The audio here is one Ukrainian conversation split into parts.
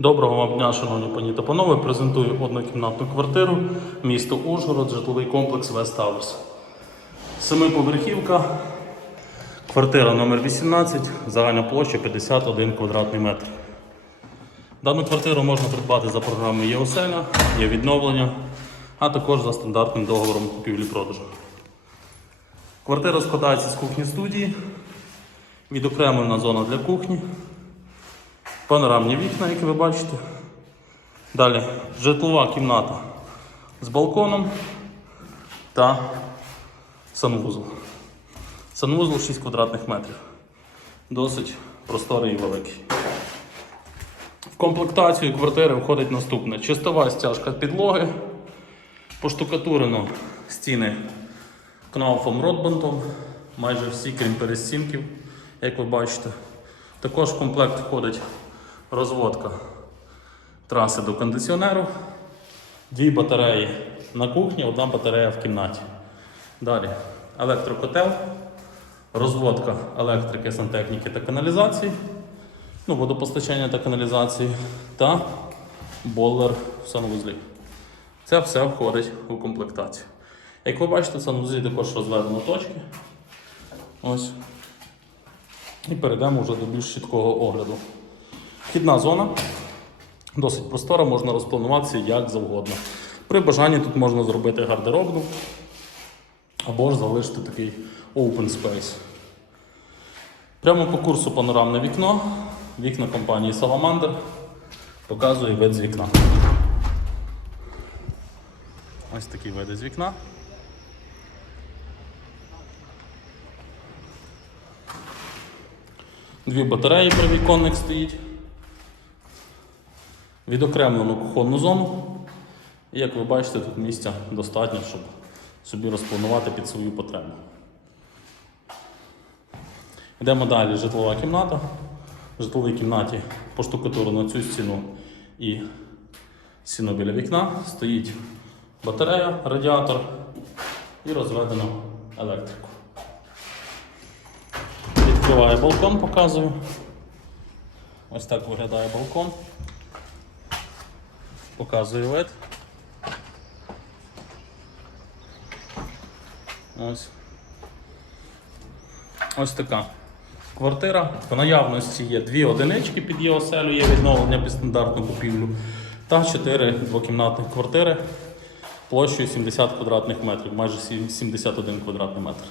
Доброго вам дня, шановні пані та панове. Презентую однокімнатну квартиру, місто Ужгород, житловий комплекс West Towers. Семиповерхівка, квартира номер 18, загальна площа 51 квадратний метр. Дану квартиру можна придбати за програмою ЄОСЕЛЯ, є відновлення, а також за стандартним договором купівлі-продажу. Квартира складається з кухні студії, відокремлена зона для кухні, панорамні вікна, які ви бачите. Далі житлова кімната з балконом та санвузол. Санвузол 6 квадратних метрів. Досить просторий і великий. В комплектацію квартири входить наступне: чистова стяжка підлоги, поштукатурено стіни кнауфом ротбантом, майже всі, крім перестінків, як ви бачите. Також в комплект входить розводка траси до кондиціонеру, дві батареї на кухні, одна батарея в кімнаті. Далі електрокотел, розводка електрики, сантехніки та каналізації, ну, водопостачання та каналізації та бойлер в санвузлі. Це все входить у комплектацію. Як ви бачите, в санвузлі також розведено точки. Ось. І перейдемо вже до більш чіткого огляду. Вхідна зона досить простора, можна розплануватися як завгодно. При бажанні тут можна зробити гардеробну або ж залишити такий open space. Прямо по курсу панорамне вікно. Вікна компанії Salamander показує вид з вікна. Ось такий вид з вікна. Дві батареї при віконник стоїть. Відокремлену кухонну зону. І як ви бачите, тут місця достатньо, щоб собі розпланувати під свою потребу. Йдемо далі. Житлова кімната. В житловій кімнаті поштукатурено цю стіну і стіну біля вікна. Стоїть батарея, радіатор і розведено електрику. Відкриваю балкон, показую. Ось так виглядає балкон. Показую вид. Ось. Ось така квартира. В наявності є дві одинички під її оселю, є відновлення під стандартну купівлю та чотири двокімнатних квартири площею 70 квадратних метрів, майже 71 квадратний метр.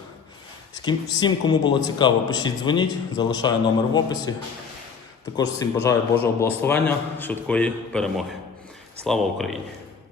Всім, кому було цікаво, пишіть, дзвоніть, залишаю номер в описі. Також всім бажаю Божого благословення, швидкої перемоги. Слава Україні!